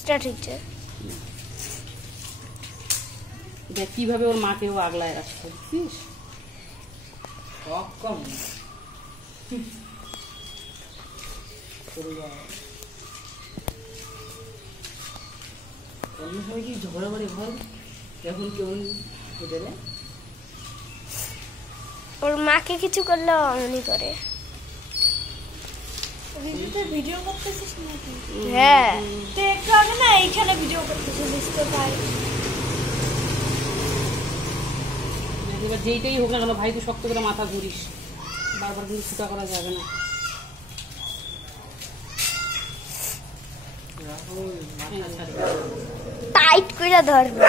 Start হচ্ছে। দেখ কিভাবে ওর মাকেও আগলায় রাখছে, বুঝছিস? অন্য সময় কি ঝগড়া করে ঘর, এখন কেমন দেবে? ওর মাকে কিছু করলে অমনি করে। ভিডিও করতেছিস নাকি? হ্যাঁ, তো একটু আগে না এইখানে ভিডিও করতেছিস তো তাই। এবার যেইটাই হোক না কেন ভাই, তুই শক্ত করে মাথা ধরিস, বারবার কিন্তু ছুটা করা যাবে না। টাইট করে ধরবে।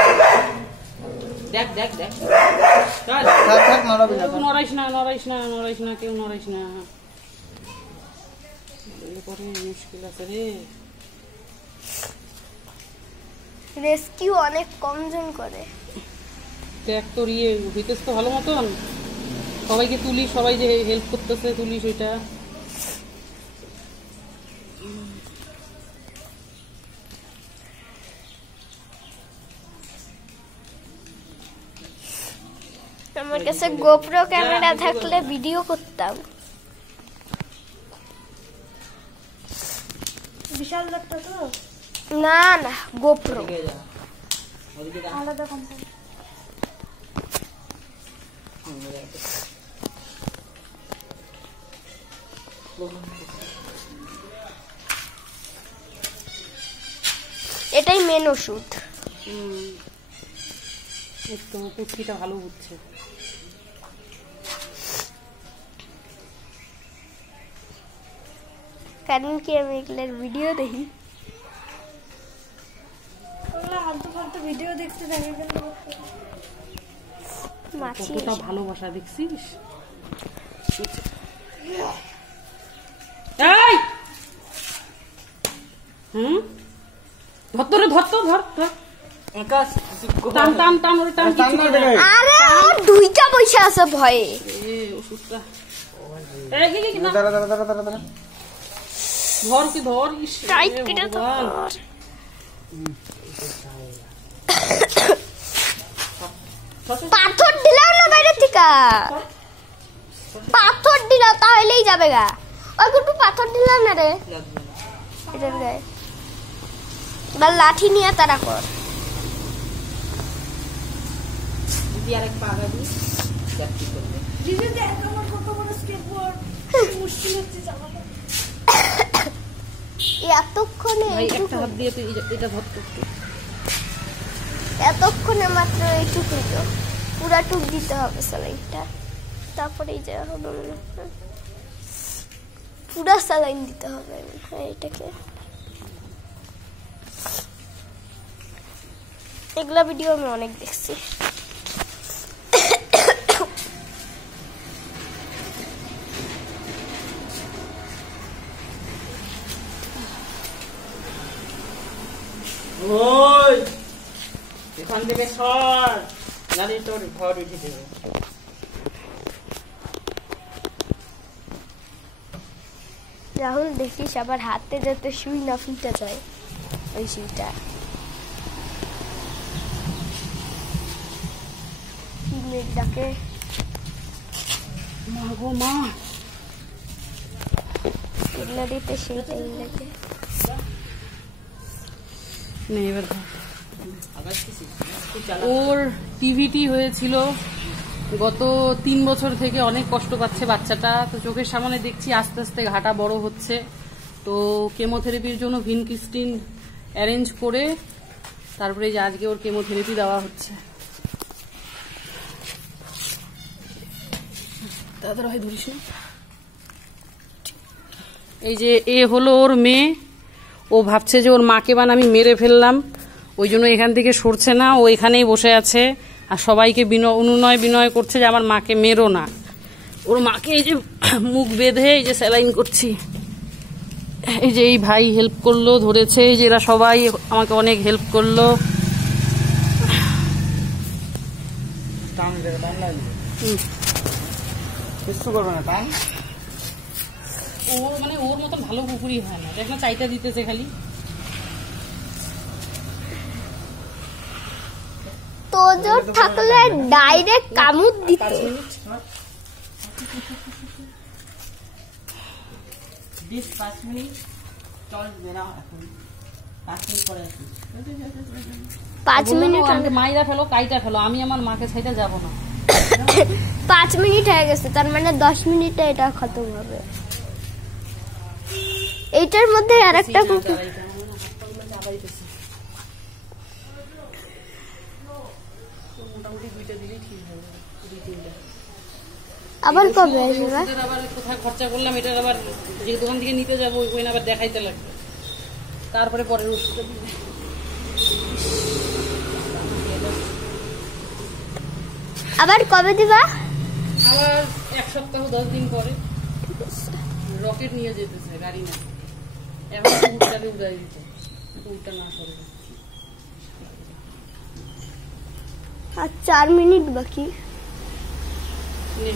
দেখ দেখ দেখ, নড়াইস না নড়াইস না নড়াইস না, কেউ নড়াইস না, মুশকিল আছে রে। রেস্কিউ অনেক কমজন করে। দেখ তোর হইতেছ তো ভালো মতন, সবাইকে তুলিস, সবাই যে হেল্প করতেছে তুলিস ওইটা। আমার কাছে গোপ্রো ক্যামেরা থাকলে ভিডিও করতাম। বিশাল একটা তো না না, গোপ্রো আলাদা কোম্পানি। এটাই মেন ওষুধ। একটু পুচকিটা ভালো বুঝছে। কারণ কি আমি এগুলোর ভিডিও দেখি। ওগুলো আলতু ফালতু ভিডিও দেখতে থাকি কিন্তু মাছি কতটা ভালোবাসা দেখছিস? এই ধর ধর তো ধর ধর, টান টান টান ওরে টান, কিছু করবে না। আরে ওর দুইটা পয়সা আছে ভয়ে। ওষুধটা ধর কি ধর, টাইট করে ধর। পাথর দিলাম না বাইরে থেকে, পাথর দিলাম তাহলেই যাবে গা। ওই একটু পাথর দিলাম না রে এটার গায়ে, এবার লাঠি নিয়ে তারা কর। আরেক পাগা দিই দিদি দেখ আমার কত বড় স্কেটবোর্ড, মুশকিল হচ্ছে জামাটা। এতক্ষণে একটা হাত দিয়ে তুই এটা ধর, এতক্ষণে মাত্র এইটুকু, পুরা টুক দিতে হবে স্যালাইনটা, তারপরেই যা হবে মনে হয়। পুরা স্যালাইন দিতে হবে এটাকে। এগুলা ভিডিও আমি অনেক দেখছি। ওই এখান থেকে সর, নালে তোর ঘর উঠে দেবে। রাহুল দেখিস আবার হাতে যাতে সুই না ফুটে যায়, ওই সুইটা কি মেয়েটাকে মা গো মা, এগুলো দিতে সেইটাই লাগে। ওর টিভিটি হয়েছিল গত 3 বছর থেকে, অনেক কষ্ট পাচ্ছে বাচ্চাটা। তো চোখের সামনে দেখছি আস্তে আস্তে ঘাটা বড় হচ্ছে। তো কেমোথেরাপির জন্য ভিনকিস্টিন অ্যারেঞ্জ করে তারপরে যে আজকে ওর কেমোথেরাপি দেওয়া হচ্ছে। দাদা হয় ধরিস না। এই যে এ হলো ওর মেয়ে, ও ভাবছে যে ওর মাকে আমি মেরে ফেললাম, ওই জন্য এখান থেকে সরছে না, ও এখানেই বসে আছে আর সবাইকে অনুনয় বিনয় করছে যে আমার মাকে মেরো না। ওর মাকে এই যে মুখ বেঁধে এই যে স্যালাইন করছি, এই যে এই ভাই হেল্প করলো, ধরেছে, এই যে এরা সবাই আমাকে অনেক হেল্প করলো। ও মানে ওর মতন ভালো কুকুরই হয় না, দেখ না চাইটা দিতেছে খালি। নজর থাকলে ডাইরেক্ট কামড় দিত। 5 মিনিট চল বেরা এখন 5 মিনিট পরে আসি। 5 মিনিট মাইরা ফেলো কাইটা ফেলো, আমি আমার মাকে ছাইটা যাব না। 5 মিনিট হয়ে গেছে, তার মানে 10 মিনিটে এটা খতম হবে। এইটার মধ্যে আরেকটা কুকুর আবার কবে আসবে? আবার কোথায় খরচা করলাম, এটার আবার যে দোকান থেকে নিতে যাবো ওই আবার দেখাইতে লাগবে, তারপরে পরের ওষুধটা দিবে। আবার কবে দিবা? আবার 1 সপ্তাহ 10 দিন পরে। রকেট নিয়ে যেতেছে, গাড়ি না, এখন উড়ালে উড়াই দিতে, উল্টা না করে। আর 4 মিনিট বাকি। নে,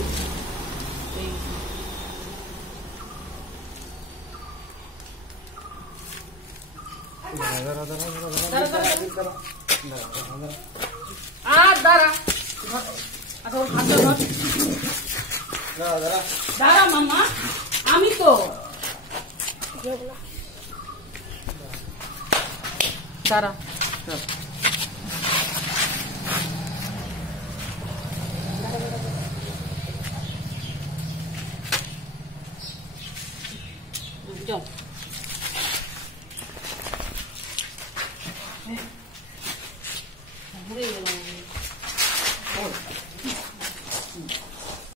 দাঁড়া দাঁড়া মামা, আমি তো দাঁড়া। যাও ঘুরে গেলাম।